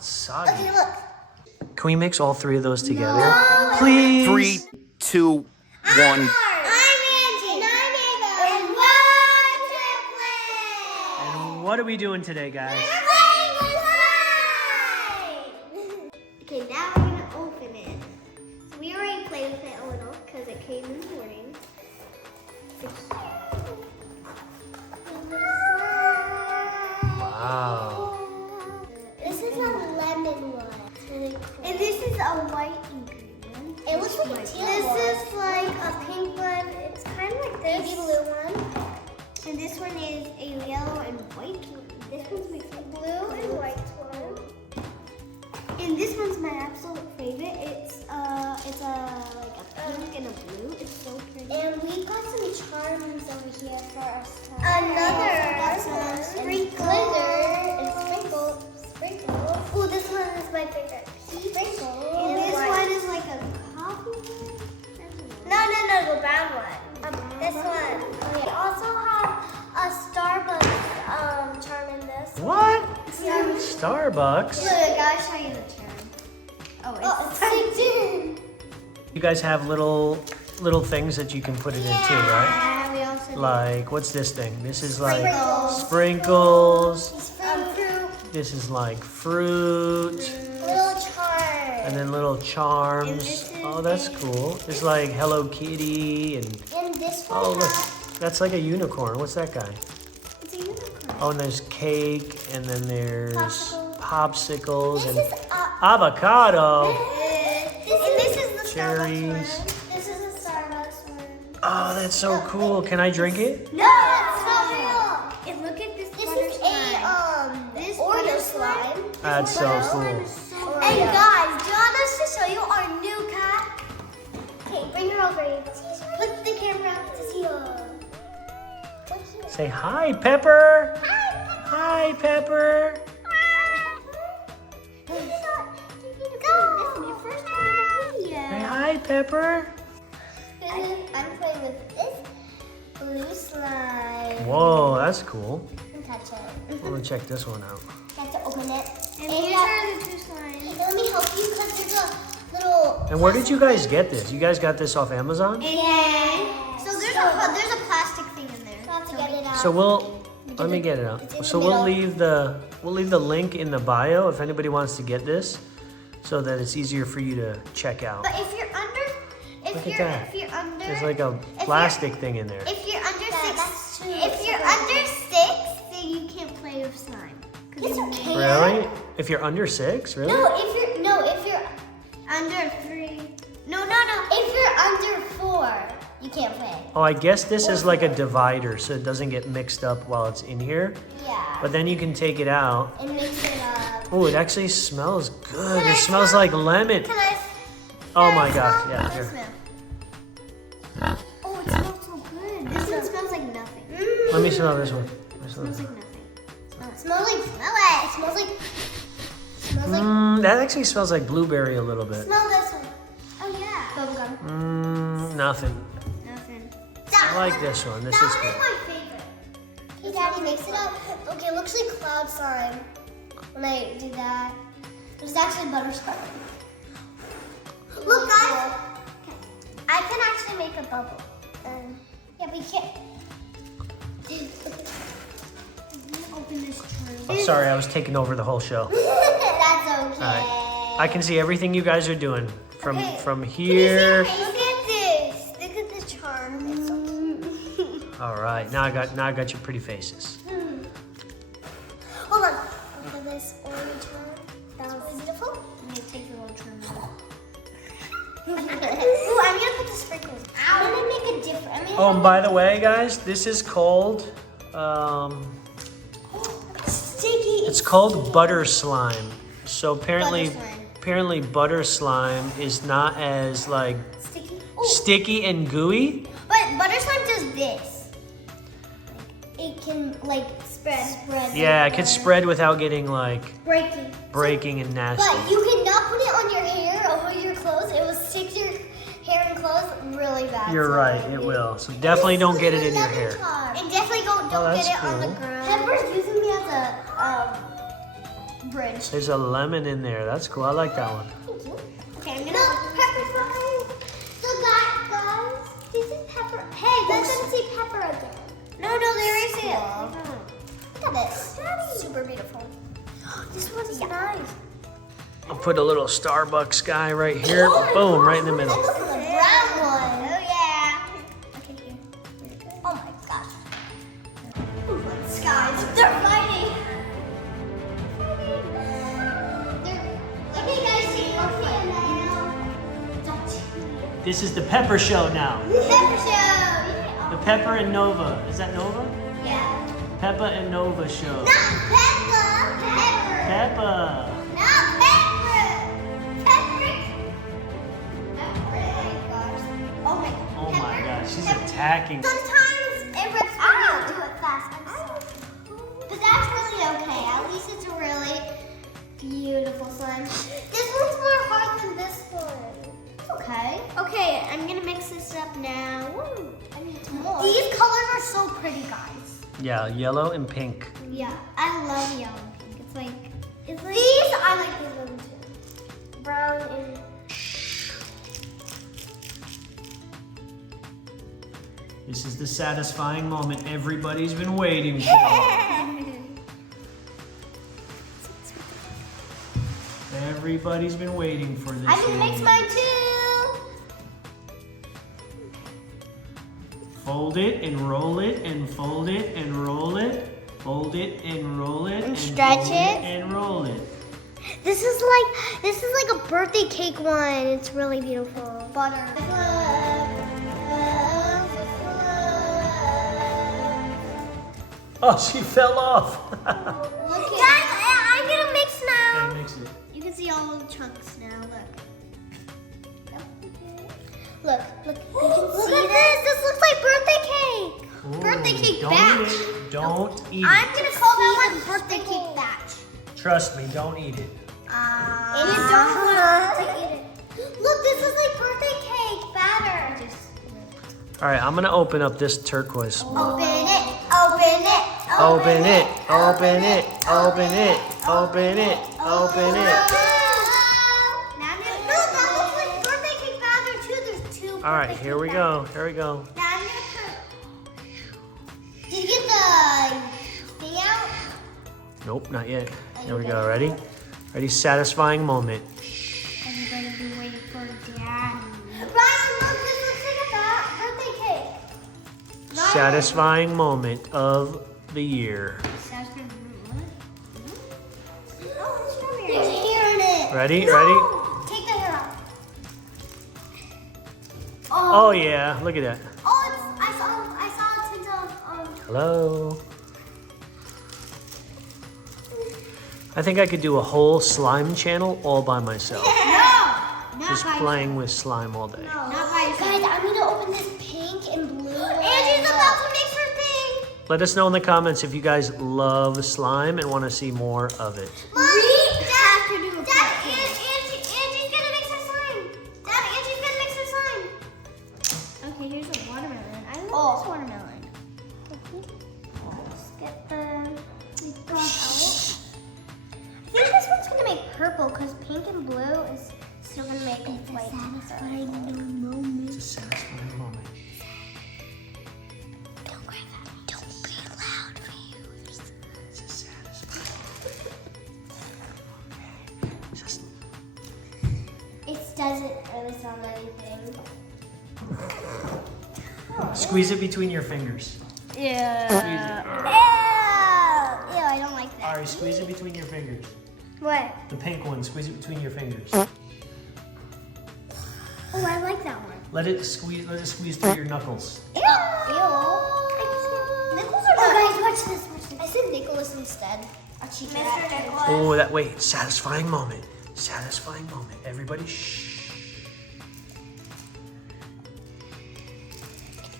it's soggy. Okay, look. Can we mix all three of those together? No. Please. 3, 2, 1. I'm Angie. And I'm Ava. And we're Triplets. And what are we doing today, guys? We're playing slime. Okay, now we're gonna open it. So we already played with it a little because it came in the morning. Wow. This is a lemon one. Really cool. And this is a white ingredient. It looks like a teal one. This is like a pink one. It's kind of like this. Baby blue one. And this one is a yellow and white one. This one's my blue and white one. And this one's my absolute favorite. It's like a pink and a blue. It's so pretty. And we got some charms over here for our stuff. Another sprinkles. Oh, this one is my favorite. Sprinkles. And this one is like a coffee one. No, the brown one. This one. We also have a Starbucks charm in this. What? Starbucks. Starbucks? Look, I'll show you the charm. Oh, it's You guys have little things that you can put it into, right? Yeah, we also do. Like, what's this thing? This is like Sprinkles. sprinkles. Fruit. This is like fruit. Little charm. And then little And charms. this is Oh, that's cool. It's like Hello Kitty and And this one oh, look, has, that's like a unicorn. What's that guy? it's a unicorn. Oh, and there's cake, and then there's popsicles This and is avocado. this is the Cherries. Starbucks one. This is the Starbucks one. Oh, that's so cool. Can I drink it? No, that's so real. And look at this. This is this Oreo slime. That's so cool. And guys, do you want us to show you our new cat? Okay, bring her over here. Put the camera up to see her. Say hi, Pepper. Hi, Hi, Pepper. Go. This is your first time in the video. Say hi, Pepper. I'm playing with this blue slime. Whoa, that's cool. And touch it. I'm gonna check this one out. You have to open it. And these are the two slimes. Let me help you because there's a little. And where did you guys get this? You guys got this off Amazon? Yeah. So there's a plastic thing in there. So I have to get it out. So let me get it out. So we'll leave the link in the bio if anybody wants to get this, so that it's easier for you to check out. But if you're under, Look at that. if you're under, There's like a plastic thing in there. if you're under 6, if you're under 6, then you can't play with slime. Yes, you can. Really? If you're under 6, really? No, if you're under 3. No. If you're under 4, you can't play. Oh, I guess this is like a divider, so it doesn't get mixed up while it's in here. Yeah. But then you can take it out. And mix it up. Oh, it actually smells good. Can I It smells like lemon. Can I? Oh my gosh, smell? yeah. Can I Here. smell? Oh, it smells so good. This one smells like nothing. Let me smell this one. It smells like nothing. Smell it. It smells like. That actually smells like blueberry a little bit. Smell this one. Oh yeah. Bubblegum. Nothing. Nothing. I like this one. This is That good. one is my favorite. Okay, Daddy, mix it up. Okay, it looks like cloud slime when I do that. There's actually butterscotch. Look, guys. I can actually make a bubble. Yeah, but you can't. Open this tree. Oh, sorry, I was taking over the whole show. That's okay. Alright. I can see everything you guys are doing from Can here. you see? Look at this. Look at the charm. It's so cute. All right, now I got your pretty faces. Hold on. Look at this orange one. That was beautiful. I'm gonna take the little trim out. Ooh, I'm gonna put the sprinkles. I'm gonna make a different. Oh, and by the way, guys, this is called Sticky. it's called butter slime. So apparently Butter slime. apparently butter slime is not as like Sticky. sticky and gooey. But butter slime does this. It can like spread. Yeah, it can spread without getting like Breaking. breaking and nasty. But you cannot put it on your hair or your clothes. It will stick to your hair and clothes really bad. You're So right, it will. So definitely don't get it in your hair. And definitely don't Oh, get that's it on the cool. ground. Pepper's using me as a bridge. There's a lemon in there. That's cool. I like that one. Thank you. Okay, I'm gonna pepper fries. So guys, this is pepper. Hey, let's see pepper again. No, they erased it. Look at this. Super beautiful. This one's nice. I'll put a little Starbucks guy right here. Boom, right in the middle. Look at the brown one. Oh yeah. Okay, here. Oh my gosh. Guys, they're fighting. Okay, guys, see more fun now. This is the Pepper Show now. Pepper show. The Pepper and Nova. Is that Nova? Yeah. Peppa and Nova show. Not Peppa. Pepper. Peppa. Not Pepper. Pepper. Oh my gosh. Oh my gosh, she's attacking. Sometimes it rips me out. Do it fast. I'm sorry. But that's really okay. At least it's a really beautiful slime. This one's more hard than this one. It's okay. Okay, I'm gonna mix this up now. Woo. I need more. These colors are so pretty, guys. Yeah, yellow and pink. Yeah, I love yellow and pink. It's like these. I like these ones too. Brown and. This is the satisfying moment everybody's been waiting for. Everybody's been waiting for this. I can mix mine too. Fold it and roll it and fold it and roll it. Fold it and roll it And stretch fold it. and roll it. This is like a birthday cake one. It's really beautiful. Butter. Oh, she fell off. Guys, I'm gonna mix now. Okay, mix it. You can see all the chunks now. Look. Look. You can see this. This looks like birthday cake. Ooh, Birthday cake don't batch. Eat it. Don't eat I'm it. gonna call that one birthday cake batch. Trust me, don't eat it. And you don't want to eat it. Look, this is like birthday cake batter. All right, I'm gonna open up this turquoise. Open it. Open it. Open it. Open it. Open it. Open it. Open it. No, that looks like birthday cake batter too. There's two. All right, here we go. Here we go. Now I'm gonna put. Did you get the thing out? Nope, not yet. Here we go. Ready? Ready? Satisfying moment. Everybody's been waiting for Daddy. Ryan, look, this looks like a birthday cake. Ryan. Satisfying moment of the year. Satisfying moment. Oh, it's strawberry. There's hair in it. Ready? No. Ready? Take the hair out. Oh yeah, look at that. Oh, I saw a tint of Hello. I think I could do a whole slime channel all by myself. No, Just playing with slime all day. Not by yourself. Guys, I'm gonna open this pink and blue. Angie's about to mix her thing. Let us know in the comments if you guys love slime and want to see more of it. Mom, we have to do a Dad, Angie's gonna mix her slime. Dad, Angie's gonna mix her slime. Okay, here's a watermelon. I love this watermelon. Let's get the out. I think this one's gonna make purple because pink and blue is still gonna make it like satisfying moment. It's a satisfying moment. Don't grab that. Don't be loud for you. It's a satisfying moment. It doesn't really sound anything. Squeeze it between your fingers. Yeah. Squeeze it. Ew, I don't like that. All right, squeeze it between your fingers. What? The pink one, squeeze it between your fingers. Oh, I like that one. Let it squeeze through your knuckles. Ew. Nicholas or guys, watch this. I said Nicholas instead. Mr. Nicholas. Oh, that wait, satisfying moment. Satisfying moment. Everybody shh.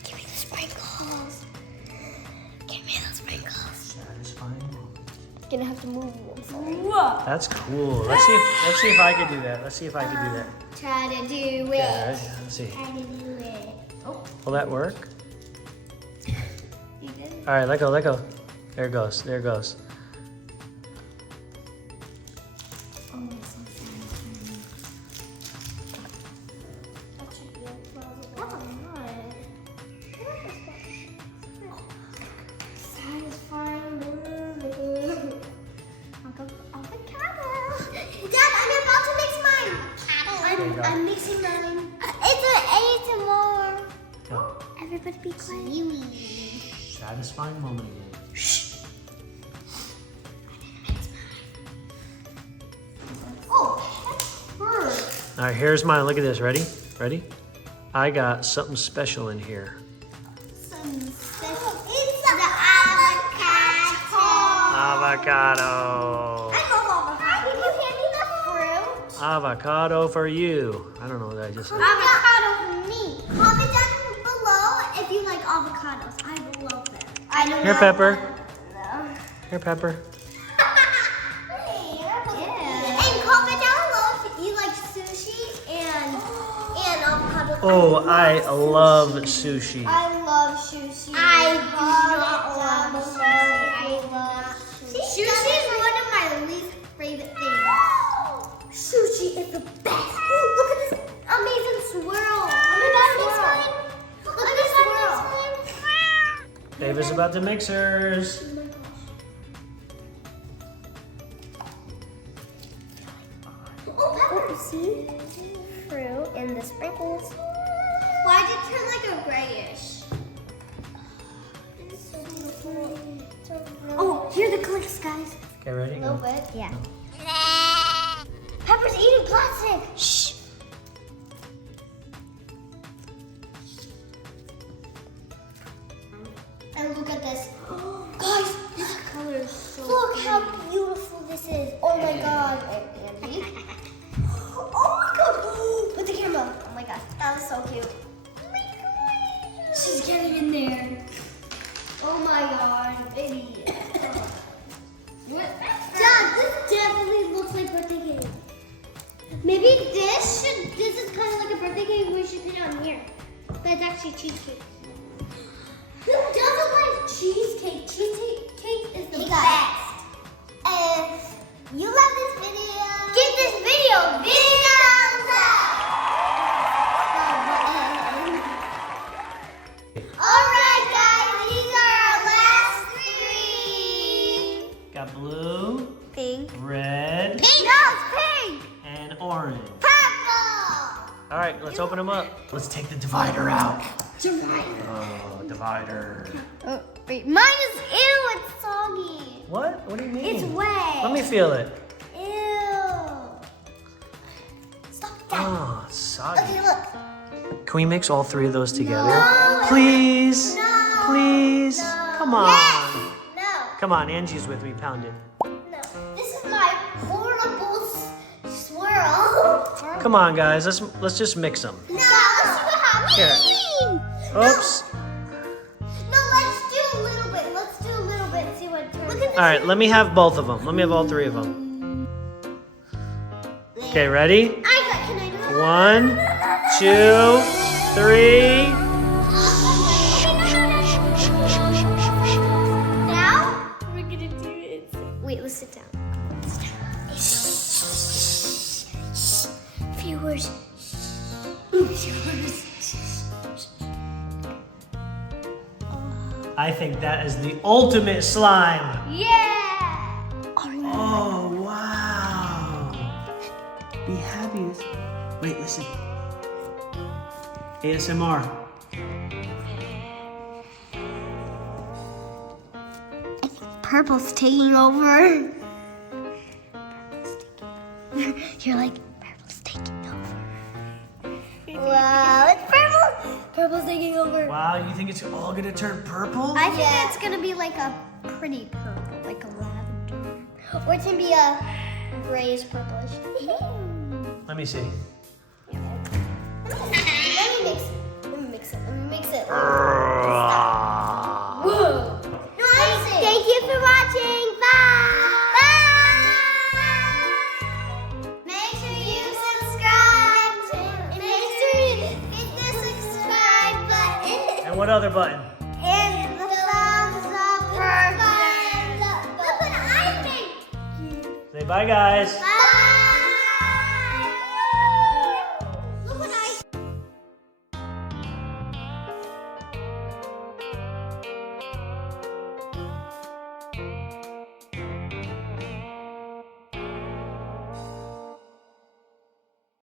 Give me the sprinkles. Give me the sprinkles. Satisfying moment. Gonna have to move. I'm sorry. That's cool. Let's see if I can do that. Let's see if I can do that. Try to do it. Yeah, let's see. Try to do it. Oh, Will that work? you did? All right, let go, let go. There it goes. There it goes. Oh, so satisfying. That should be a plausible. Oh, satisfying. Avocado. Dad, I'm about to mix mine. I'm mixing mine. It's an ASMR. Go. Everybody be quiet. Satisfying moment again. Shh. Oh, that's hurt. All right, here's mine. Look at this. Ready? Ready? I got something special in here. Some special. It's the avocado. Avocado. I love avocado. Can you hand me the fruit? Avocado for you. I don't know what I just said. Avocado for me. Comment down below if you like avocados. I love them. I don't Here, know. Pepper. No. Here, Pepper. Yeah. And comment down below if you like sushi and avocado. Oh, I love sushi. I love sushi. I love sushi. Sushi is one of my least favorite things. Sushi is the best. Look at this amazing swirl. Look at this swirl. Ava's about to mix hers. Oh, see? Fruit and the sprinkles. Why did it turn like a grayish? Oh, hear the clicks, guys. Okay, ready? A little bit, yeah. Pepper's eating plastic. Shh. And look at this. Guys, this color is so Look how beautiful this is. Oh my god. Andy. Oh my god. Put the camera. Oh my god. That was so cute. Oh my god. She's getting in there. Oh my god, baby. What? Dad, this definitely looks like birthday cake. Maybe this is kind of like a birthday cake. We should put it on here. But it's actually cheesecake. Who doesn't like cheesecake? Cheesecake is the best. If you love this video, give this video thumbs up. Alright guys, these are our last three. Got blue, Pink. red, Pink. No, it's pink. and orange. Purple. All right, let's open them up. Let's take the divider out. Divider. Oh, divider. Oh, wait. Mine is ew, it's soggy. What? What do you mean? It's wet. Let me feel it. Ew. Stop that. Oh, soggy. Okay, look. Can we mix all three of those together? No. Please? No. Please? No. Come on. Yes. No. Come on, Angie's with me. Pound it. No. This is my portable swirl. Come on, guys. Let's just mix them. No, let's see what happens. Here. Oops. No, let's do a little bit. Let's do a little bit and see what it turns out. All right, let me have both of them. Let me have all three of them. Okay, ready? Can I do it? 1, 2, 3. Now we're gonna do it. Wait, let's sit down. Viewers. I think that is the ultimate slime. Yeah. Oh, wow. Be happy. Wait, listen. ASMR. Purple's taking over. You're like, purple's taking over. Wow, it's purple. Purple's taking over. Wow, you think it's all gonna turn purple? I think it's gonna be like a pretty purple, like a lavender. Or it's gonna be a grayish purplish. Let me see. Let me mix it. Let me mix it. Whoa. Thank you for watching. Bye. Make sure you subscribe. Make sure you hit the subscribe button. And what other button? And the thumbs up button. Look what I think. Say bye, guys. Bye.